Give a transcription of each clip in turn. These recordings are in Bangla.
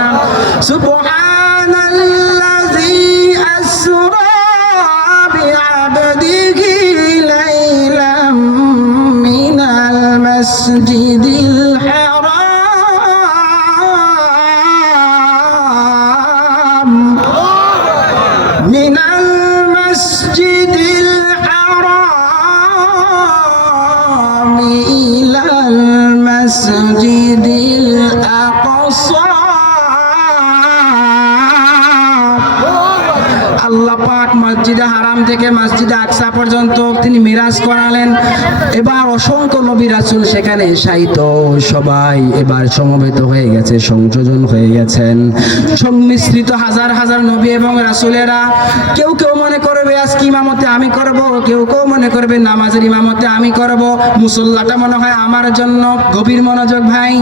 না সুবহানাল্লাযী আসরা বিআবদিহি লাইলাম মিনাল মাসজিদিল হারাম মিনাল মাসজিদিল হারাম ইলাল মাসজিদিল আকসা। আল্লাহ পাক মসজিদে হারাম থেকে মসজিদে আকসা পর্যন্ত তিনি মিরাজ করালেন। এবার অসংখ্য নবী রাসূল সেখানে শায়িত, সবাই এবার সমবেত হয়ে গেছে, সংযোজন হয়ে গেছেন। সংমিশ্রিত হাজার হাজার নবী এবং রাসূলেরা কেউ কেউ মনে করবে আজকে ইমামতে আমি করব, কেউ কেউ মনে করবে নামাজের ইমামতে আমি করব, মুসল্লাটা মনে হয় আমার জন্য। গভীর মনোযোগ ভাই,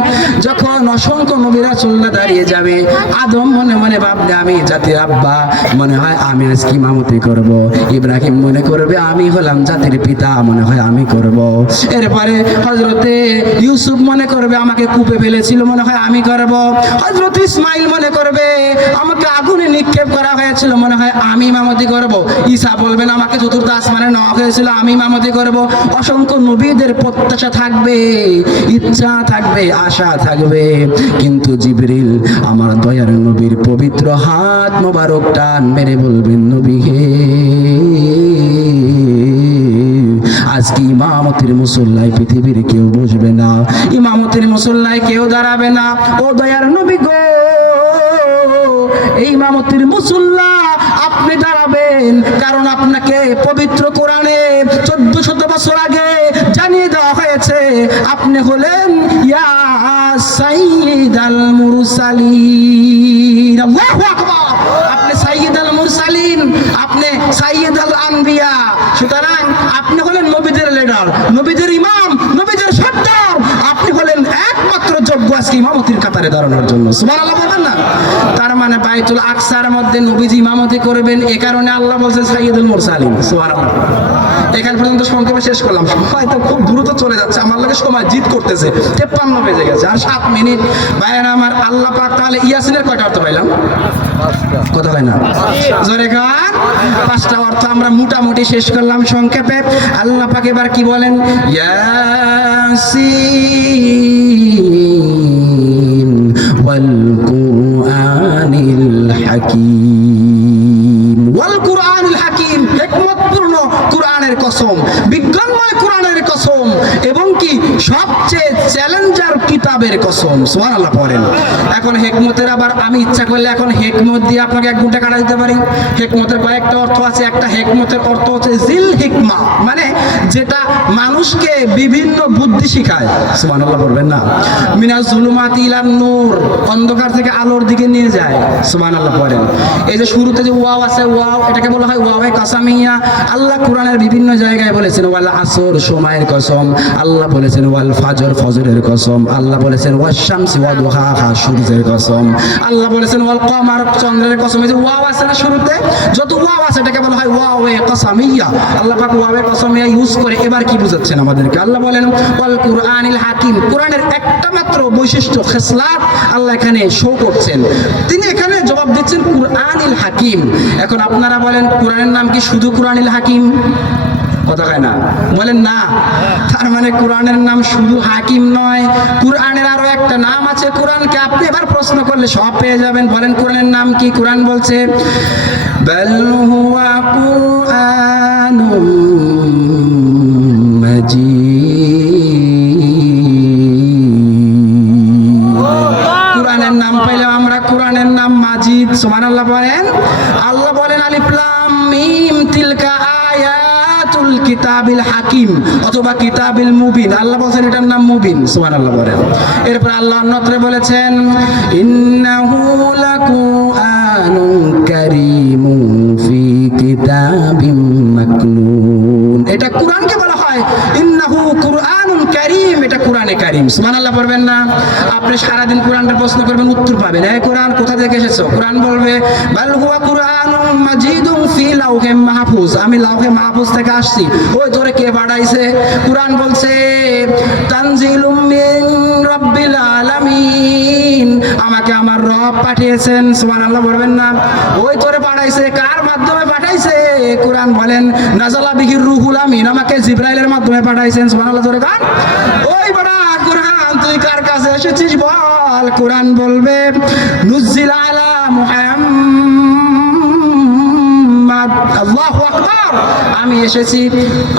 যখন অসংখ্য নবী রাসূলরা দাঁড়িয়ে যাবে, আদম মনে মনে ভাববে আমি জাতির আব্বা, মনে হয় আমি আজকে ইমামতি করব। ইব্রাহিম মনে করবে আমি হলাম জাতির পিতা, মনে হয় আমি করব। এরপরে হযরতে ইউসুফ মনে করবে আমাকে কূপে ফেলেছিল, মনে হয় আমি করব। হযরত ইসমাইল মনে করবে আমাকে আগুনে নিক্ষেপ করা হয়েছিল, মনে হয় আমি ইমামতি করব। ঈসা বলবেন আমাকে চতুর্থ আসমানে নেওয়া হয়েছিল, আমি ইমামতি করব। অসংখ্য নবীদের প্রত্যাশা থাকবে, ইচ্ছা থাকবে, আশা থাকবে, কিন্তু জিবরিল আমার দয়ার নবীর পবিত্র হাত মোবারক টান মেরে বলবেন নবী হে, আজকে ইমামতের মুসল্লায় পৃথিবীর কেউ বসবে না, ইমামতের মুসল্লায় কেউ দাঁড়াবে না। ও দয়ার নবী গো, এই ইমামতের মুসল্লা আপনি দাঁড়াবেন, কারণ আপনাকে পবিত্র কোরআনে 1400 বছর আগে জানিয়ে দেওয়া হয়েছে আপনি হলেন ইয়া সাইয়্যিদাল মুরসালিন। আল্লাহু আকবার। আপনি সাইয়্যিদাল মুরসালিন, আপনি সাইয়্যিদাল আনবিয়া। সুতরাং আপনি হলেন নবীদের লিডার, নবীদের ইমাম, নবীদের সর্দার। আপনি হলেন একমাত্র যোগ্য আজকে ইমামতির কাতারে দাঁড়ানোর জন্য। সুবহানাল্লাহ বলবেন না? তার মানে বাইতুল আকসার মধ্যে নবীজি ইমামতি করবেন, এই কারণে আল্লাহ বলছেন সাইয়্যিদুল মুরসালিন। সুবহানাল্লাহ। এখান পর্যন্ত সংক্ষেপে শেষ করলাম। হয়তো খুব দ্রুত চলে যাচ্ছে, আমার লাগে সময় জিত করতেছে, 53 বেজে গেছে, আর 7 মিনিট। ভাইয়েরা আমার, আল্লাহ পাক তাহলে ইয়াসিনের কয়টা অর্থ পাইলাম? কথা হয় না, জোরে গান। 5টা অর্থ আমরা মোটামুটি শেষ করলাম সংক্ষেপে। আল্লাহ পাক এবার কি বলেন? ইয়াসিন ওয়াল কুরআনিল হাকীম। ওয়াল কুরআনিল হাকীম, হিকমতপূর্ণ কুরআনের কসম, বিজ্ঞানময় কুরআনের কসম, এবং কি সবচেয়ে চ্যালেঞ্জার কিতাবের কসম। সুবহানাল্লাহ পড়েন। এখন হিকমতের আবার আমি ইচ্ছা করলে এখন হিকমত দিয়ে আপনাকে 1 ঘন্টা কাটা দিতে পারি। হিকমতের কয়েকটা অর্থ আছে। একটা হিকমতের অর্থ হচ্ছে জিল হিকমা, মানে যেটা মানুষকে বিভিন্ন বুদ্ধি শিখায়। সুবহানাল্লাহ পড়বেন না? মিনাজ জুলুমাতি ইলান নূর, অন্ধকার থেকে আলোর দিকে নিয়ে যায়। সুবহানাল্লাহ পড়েন। এই যে শুরুতে যে ওয়াও আছে, ওয়াও এটাকে বলা হয় ওয়াওয়ে কাসামিয়া। আল্লাহ কোরআনের বিভিন্ন জায়গায় বলেছেন ওয়াল আসর, সময়ের কসম। আল্লাহ বলেছেন ওয়াল ফাজর, ফজরের কসম। আল্লাহ বলেছেন ওয়াশ শামসি ওয়া দুহাহা, সূর্যের কসম। আল্লাহ বলেছেন ওয়াল কমার, চন্দ্রের কসম। এই যে ওয়াও আছে না শুরুতে, যত ওয়াও আছে এটাকে বলা হয় ওয়াওয়ে কাসামিয়া। আল্লাহ পাক ওয়াওয়ে কাসামিয়া ইউজ করে এবার কি বুঝাচ্ছেন আমাদেরকে? আল্লাহ বলেন ওয়াল কুরআনিল হাকিম, কোরআনের একটা মাত্র বৈশিষ্ট্য খেসলাত আল্লাহ এখানে শো করছেন। তিনি এখানে জবাব দিচ্ছেন কুরআনিল হাকিম। এখন আপনারা বলেন কোরআনের নাম কি শুধু কুরআনিল হাকিম? কথা কয় না, বলেন না। তার মানে কোরআনের নাম শুধু হাকিম নয়, কোরআনের আরো একটা নাম আছে। কোরআনকে আপনি এবার প্রশ্ন করলে সব পেয়ে যাবেন। বলেন কোরআনের নাম কি? কোরআন বলছে বাল হুয়া কুরআনুম মাজিদ। কোরআনের নাম পাইলাম আমরা, কোরআনের নাম মাজিদ। সুবহানাল্লাহ বলেন। আল্লাহ বলেন আলিফ লাম মিম তিলকা আয়াতুল কিতাবিল হাকিম অথবা কিতাবিল মুবিন। আল্লাহ বলেন এটার নাম মুবিন। সুবহানাল্লাহ বলেন। এরপর আল্লাহ অন্যত্র বলেছেন ইন্নাহু লাকুরআনুন কারীমুন ফি কিতাবিম মাকনুন। এটা কোরআনকে বলা হয় ইন্নাহু কুরআনুন কারীম, এটা কোরআনে কারীম। সুবহানাল্লাহ পড়বেন না? আপনি সারাদিন কোরআনের প্রশ্ন করবেন, উত্তর পাবেন। এই কোরআন কোথা থেকে এসেছো? কোরআন বলবে বাল হুয়া কুরআনুম মাজিদুম ফি লাউহে মাহফুজ, আমি লাউহে মাহফুজ থেকে আসছি। ওই তোরে কে পাঠাইছে? কোরআন বলছে তানজিলুম মিন রাব্বিল আলামিন, আমাকে আমার রব পাঠিয়েছেন। সুবহানাল্লাহ বলবেন না? ওই তোরে পাঠাইছে, কার মাধ্যমে পাঠাইছে? কোরআন বলেন নাযালা বিহির রূহুল আমিন, আমাকে জিবরাইলের মাধ্যমে পাঠাইছেন। সুবহানাল্লাহ জোরে গান। ওই বড় কোরআন তুই কার কাছে এসেছিস বল? কোরআন বলবে নুজিল আলা মুহাম্মাদ, আল্লাহু আকবার, আমি এসেছি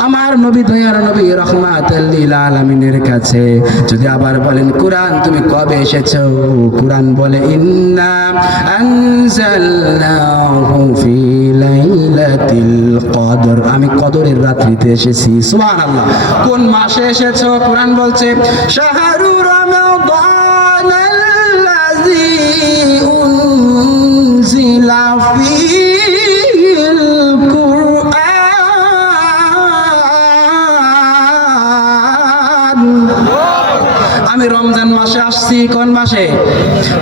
আমার নবী দয়ার নবী রহমাতুল লিল আলামিনের কাছে। যদি আবার বলেন কোরআন তুমি কবে এসেছো? কোরআন বলে ইন্না আনজালনাহু ফি লাইলাতিল কদর, আমি কদরের রাত্রিতে এসেছি। সুবহানাল্লাহ। কোন মাসে এসেছো? কোরআন বলছে শাহরু রমাদানাল্লাযী উনজিলা ফীহিল কুরআন, আমি রমজান মাসে আসছি। কোন মাসে?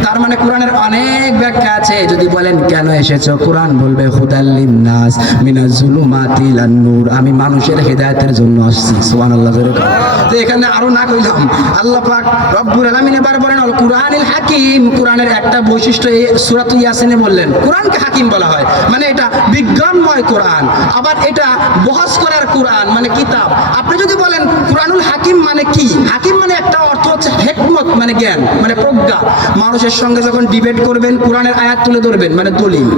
তার মানে কোরআনের অনেক ব্যাখ্যা আছে। যদি বলেন কেন এসেছো? কোরআন বলবে হুদাল লিন্নাস মিনাজ জুলুমাতি ইলান নূর, আমি মানুষের হেদায়েতের জন্য আসছি। সুবহানাল্লাহ। তো এখানে আরো না কইলাম, আল্লাহ পাক রব্বুল আলামিন এবার বলেন আল কুরআনিল হাকিম, কোরআনের একটা বৈশিষ্ট্য এই সূরাত ইয়াসিনে বললেন, কোরআনকে হাকিম বলা হয়, মানে এটা বিজ্ঞানময় কোরআন। আবার এটা বহস করার কোরআন, মানে কিতাব। আপনি যদি বলেন কুরআনুল হাকিম মানে কি? হাকিম মানে একটা অর্থ হচ্ছে হিকমত, মানে জ্ঞান, মানে প্রজ্ঞা। মানুষের সঙ্গে যখন ডিবেট করবেন কোরআনের আয়াত তুলে ধরবেন, মানে দলিল।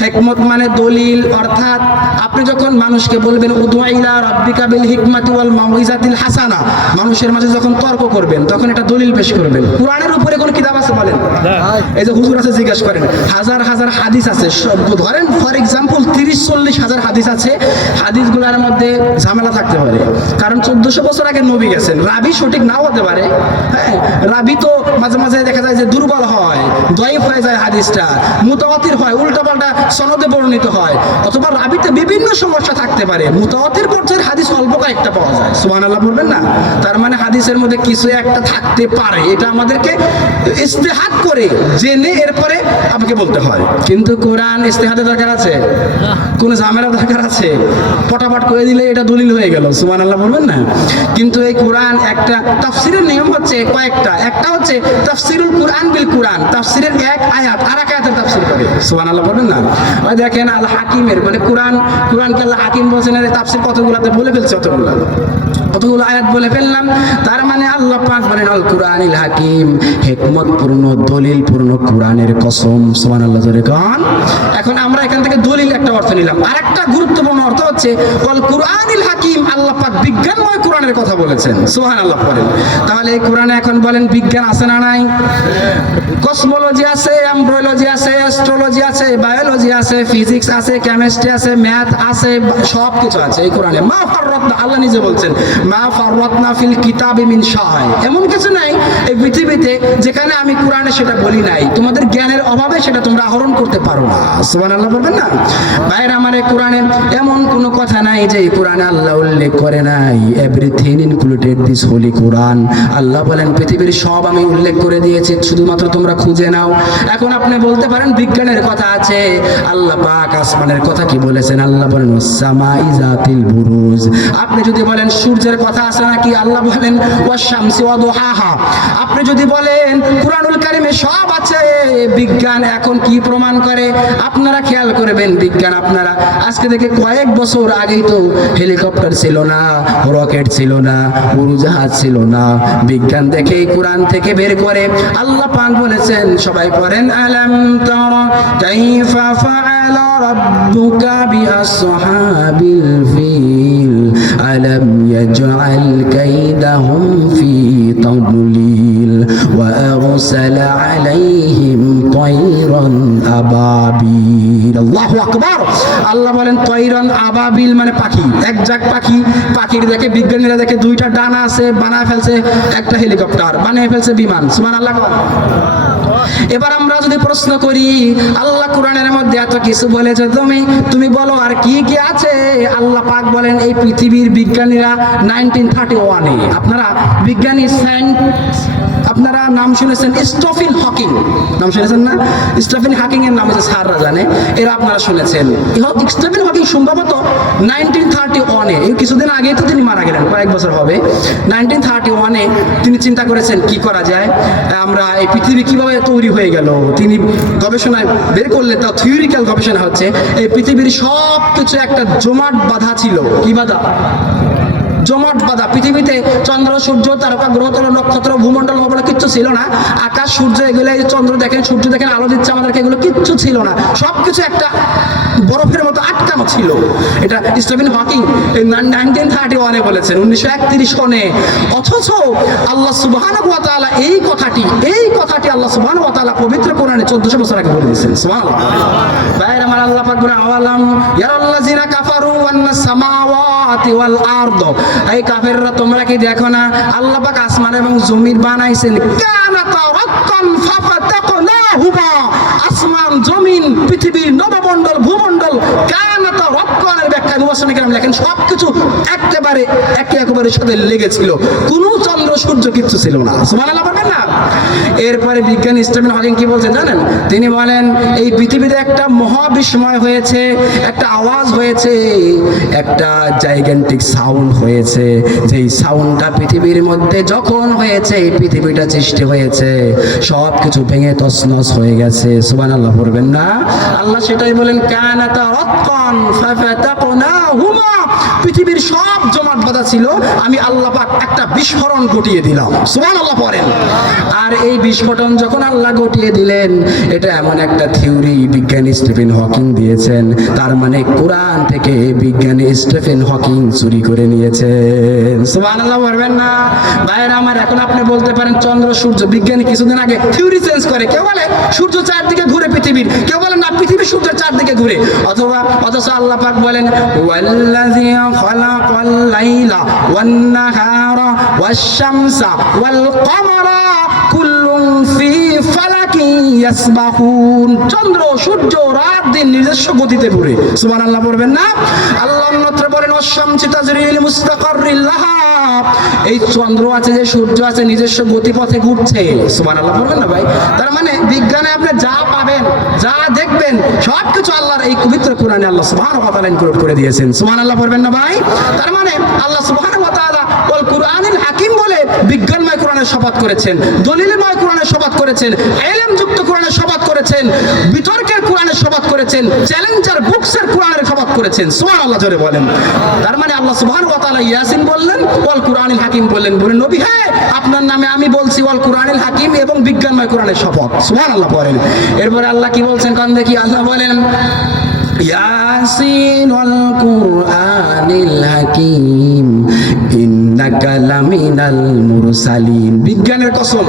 হিকমত মানে দলিল, অর্থাৎ আপনি যখন মানুষকে বলবেন উদু ইলা রাব্বিকা বিল হিকমাতি ওয়াল মাউইজাতিল হাসানা, মানুষের মাঝে যখন তর্ক করবেন তখন এটা দলিল পেশ করবেন। কোরআনের উপরে কোন কিতাব আছে বলেন? এই যে হুজুর আছে জিজ্ঞাসা করেন, হাজার হাজার হাদিস আছে, ধরেন ফর এক্সাম্পল 30-40 হাজার হাদিস আছে। হাদিসগুলোর মধ্যে ঝামেলা থাকতে পারে, কারণ 1400 বছর আগে নবী গেছেন, রাবি সঠিক নাও হতে পারে। হ্যাঁ, রাবি তো মাঝে মাঝে দেখা যায় যে দুর্বল হয়, দয়ীফ হয়ে যায় হাদিসটা, মুতাওয়াতির হয়, উল্টাপাল্টা সনদে বর্ণিত হয়, অথবা রাবিতে বিভিন্ন সমস্যা থাকতে পারে। মুতাওয়াতির পর্যায়ের হাদিস অল্প কয়েকটা পাওয়া যায়। সুবহানাল্লাহ বলবেন না? তার মানে হাদিসের মধ্যে কিছু একটা থাকতে পারে, এটা আমাদেরকে ইস্তেহাদ করে জেনে এরপরে আমাকে বলতে হয়। কিন্তু কোরআন ইস্তেহাদের দরকার আছে? কোন ঝামেলা দরকার আছে? পটাপট করে দিলে এটা দলিল হয়ে গেল। সুবহানাল্লাহ বলবেন না? কিন্তু এই কোরআন একটা তাফসীরের নিয়ম হচ্ছে কয়েকটা। একটা হচ্ছে তাফসীরুল কুরআন বিল কুরআন, তাফসীরের এক আয়াত আরেক আয়াতের তাফসীর করে। সুবহানাল্লাহ বলবেন না? ওই দেখেন আল হাকিমের মানে কোরআনকে আল্লাহ হাকিম বলছেন, এর তাফসীর কতগুলাতে বলে ফেলছে, কতগুলো আয়াত বলে ফেললাম। তার মানে আল্লাহ পাক বলেন আল কুরআনিল হাকিম, হিকমত পূর্ণ দলিল পূর্ণ কোরআনের কসম। সুবহানাল্লাহ জোরে গান। এখন আমরা এখান থেকে দলিল একটা অর্থ নিলাম, আরেকটা গুরুত্বপূর্ণ অর্থ হচ্ছে আল কুরআনিল হাকিম, আল্লাহ পাক বিজ্ঞানময় কোরআনের কথা বলেছেন। সুবহানাল্লাহ বলেন। তাহলে এই কোরআনে এখন বলেন বিজ্ঞান আছে না নাই? কসমোলজি আছে, এমব্রিওলজি আছে, অ্যাস্ট্রোলজি আছে, বায়োলজি আছে, ফিজিক্স আছে, কেমিস্ট্রি আছে, ম্যাথ আছে, সব কিছু আছে এই কোরআনে। মা ফাররাতনা, আল্লাহ নিজে বলছেন মা ফাররাতনা ফিল কিতাবি মিন শাই, এমন কিছু নাই এই পৃথিবীতে যেখানে আমি কোরআনে সেটা বলি নাই। তোমাদের জ্ঞানের অভাবে সেটা তোমরা আহরণ করতে পারো না। সুবহানাল্লাহ বলবেন না? ভাইরা আমার, এই কোরআনে এমন কোনো কথা নাই যে এই কোরআনে আল্লাহ উল্লেখ করে নাই। এভরিথিং ইনক্লুডেড দিস হোলি কোরআন। আল্লাহ বলেন পৃথিবীর সব আমি উল্লেখ করে দিয়েছি, শুধুমাত্র তোমরা খুঁজে নাও। এখন আপনি বলতে পারেন বিজ্ঞানের কথা আছে, আল্লাহ পাক আসমানের কথা কি বলেছেন? আল্লাহ বলেন ওয়াসসামাই যাতিল বুরুজ। আপনি যদি বলেন সূর্যের কথা আছে নাকি? আল্লাহ বলেন ওয়াশ-শামসি ওয়া দুহাহা। আপনি যদি বলেন কুরআনুল কারীমে সব আছে, বিজ্ঞান এখন কি প্রমাণ করে আপনারা খেয়াল করবেন। বিজ্ঞান আপনারা আজকে থেকে কয়েক বছর আগেই তো হেলিকপ্টার ছিল না, রকেট ছিল না, উড়োজাহাজ ছিল না, বিজ্ঞান দেখেই কোরআন থেকে বের করে আল্লাহ পাক বলেছেন, সবাই পড়েন আলাম তারা কাইফা ফাআলা রাব্বুকা বিআসহাবিল ফিল আলাম ইয়াজআল কাইদাহুম ফি তাদলিল ওয়া আরসালা আলাইহিম তায়রান আবাবিল। আল্লাহু আকবার। আল্লাহ বলেন তায়রান আবাবিল মানে পাখি, একজাক পাখি। পাখির দেখে বিজ্ঞানীরা দেখে দুইটা ডানা আছে, বানায় ফেলছে একটা হেলিকপ্টার, বানিয়ে ফেলছে বিমান। সুবহানাল্লাহ। এবার আমরা যদি প্রশ্ন করি আল্লাহ কোরআনের মধ্যে এত কিছু বলেছে, তুমি বলো আর কি কি আছে? আল্লাহ পাক বলেন এই পৃথিবীর বিজ্ঞানীরা 1931-এ, আপনারা বিজ্ঞানী আপনারা নাম শুনেছেন স্টিফেন হকিং, নাম শুনেছেন না? স্টিফেন হকিং এর নাম হচ্ছে স্যাররা জানে, এরা আপনারা শুনেছেন। স্টিফেন হকিং সম্ভবত 1931-এ, এই কিছুদিন আগেই তো তিনি মারা গেলেন, কয়েক বছর হবে। 1931-এ তিনি চিন্তা করেছেন কি করা যায়, আমরা এই পৃথিবী কিভাবে তৈরি হয়ে গেল। তিনি গবেষণায় বের করলেন, তাও থিওরিক্যাল গবেষণা হচ্ছে, এই পৃথিবীর সব কিছু একটা জমাট বাঁধা ছিল। কি বাঁধা? জমাট বাঁধা। পৃথিবীতে চন্দ্র, সূর্য, তারকা, গ্রহ, নক্ষত্র, ভূমণ্ডল বলে কিচ্ছু ছিল না। আকাশ, সূর্য, এগুলো চন্দ্র দেখেন, সূর্য দেখেন, আলো দিচ্ছে আমাদেরকে, এগুলো কিচ্ছু ছিল না। সবকিছু একটা বরফের মতো আটকানো ছিল। এটা স্টিফেন হকিং 1931-এ বলেছেন, 1931 সনে। অথচ আল্লাহ সুবহানাহু ওয়া তাআলা এই কথাটি আল্লাহ সুবহানাহু ওয়া তাআলা পবিত্র কোরআনে 1400 বছর আগে বলে দিয়েছেন। সুবহানাল্লাহ। ভাইরা আমার, আল্লাহ পাক বলেন, আওয়ালাম ইয়ারাল্লাযিনা কাফারু ওয়ান্নাস সামাওয়াতি ওয়াল আরদ, এই কাফেররা তোমরা কি দেখো না আল্লাহ পাক আসমান এবং জমিন বানাইছেন, কানাতা রাক্কান ফাফাতাকনাহুমা, আসমান, জমিন, পৃথিবীর নবমণ্ডল, ভূমণ্ডল, কানাতা রাক্কানের ব্যাখ্যা মুফাসসিরিন কেরাম লেখেন সবকিছু একেবারে একেবারে সাথে লেগেছিল, কোনো চন্দ্র সূর্য কিচ্ছু ছিল না। সুবহানাল্লাহ বলবেন না? এরপরে বিজ্ঞানী স্টিফেন হকিং কি বলছেন জানেন? তিনি বলেন এই পৃথিবীতে একটা মহাবিস্ময় হয়েছে, একটা আওয়াজ হয়েছে, একটা জাইগ্যান্টিক সাউন্ড হয়েছে, যেই সাউন্ডটা পৃথিবীর মধ্যে যখন হয়েছে, এই পৃথিবীটা সৃষ্টি হয়েছে, সব কিছু ভেঙে তছনছ হয়ে গেছে। সুবহানাল্লাহ পড়বেন না? আল্লাহ সেটাই বলেন, কানাতা রাক্কান ফাফাতাকনাহুমা, পৃথিবীর সব জমাট বাঁধা ছিল, আমি আল্লাহ পাক একটা বিস্ফোরণ ঘটিয়ে দিলাম। সুবহানাল্লাহ পড়েন। আর এই বিস্ফোরণ যখন আল্লাহ ঘটিয়ে দিলেন, এটা এমন একটা থিওরি বিজ্ঞানী স্টিফেন হকিং দিয়েছেন, তার মানে কোরআন থেকে বিজ্ঞানী স্টিফেন হকিং চুরি করে নিয়েছেন। সুবহানাল্লাহ বলবেন না? ভাইরা আমার, এখন আপনি বলতে পারেন চন্দ্র সূর্য, বিজ্ঞানী কিছুদিন আগে থিওরি চেঞ্জ করে, কেউ বলে সূর্য চারদিকে ঘুরে পৃথিবীর, কেউ বলে না পৃথিবী সূর্যের চারদিকে ঘুরে। অথচ আল্লাহ পাক বলেন, ওয়াল্লাযী খালাকাল লাইলা ওয়ান নাহারা ওয়াশ শামসা ওয়াল কমারা কুল্লুন ফি ফালাকি ইয়াসবাহুন, চন্দ্র, সূর্য, রাত, দিন নিজস্ব গতিতে ঘুরে। সুবহানাল্লাহ পড়বেন না? আল্লাহ অন্যত্র বলেন, ওয়াশ-শামসি তাজরি লিমুস্তাকাররিল লাহা, এই চন্দ্র আছে, যে সূর্য আছে, নিজস্ব গতিপথে ঘুরছে। সুবহানাল্লাহ পড়বেন না ভাই? তার মানে বিজ্ঞানে আপনি যা পাবেন, যা দেখবেন, সবকিছু আল্লাহর এই পবিত্র কোরআনে আল্লাহ সুবহানাহু ওয়া তাআলা ইনক্লুড করে দিয়েছেন। সুবহানাল্লাহ পড়বেন না ভাই? তার মানে আল্লাহ সুবহানাহু ওয়া তাআলা ওয়াল কুরআনিল হাকিম বলে বিজ্ঞানময় কোরআনের শপথ করেছেন, দলিলময় কোরআনের শপথ করেছেন, ইলমযুক্ত কোরআনের শপথ করেছেন, বিতর্কের কোরআনের শপথ করেছেন, চ্যালেঞ্জার বুকসের কোরআনের শপথ করেছেন। সুবহানাল্লাহ জোরে বলেন। তার মানে আল্লাহ সুবহানাহু ওয়া তাআলা ইয়াসিন বললেন, ওয়াল কুরআনিল হাকিম বললেন। বলেন নবী, হ্যাঁ আপনার নামে আমি বলছি ওয়াল কুরআনিল হাকিম এবং বিজ্ঞানময় কোরআনের শপথ। সুবহানাল্লাহ পড়েন। এরপরে আল্লাহ কি বলছেন কান দেখি? আল্লাহ বলেন, ইয়াসিন ওয়াল কুরআনিল হাকিম ইন্নাকা লামিনাল মুরসালিন, বিজ্ঞানের কসম।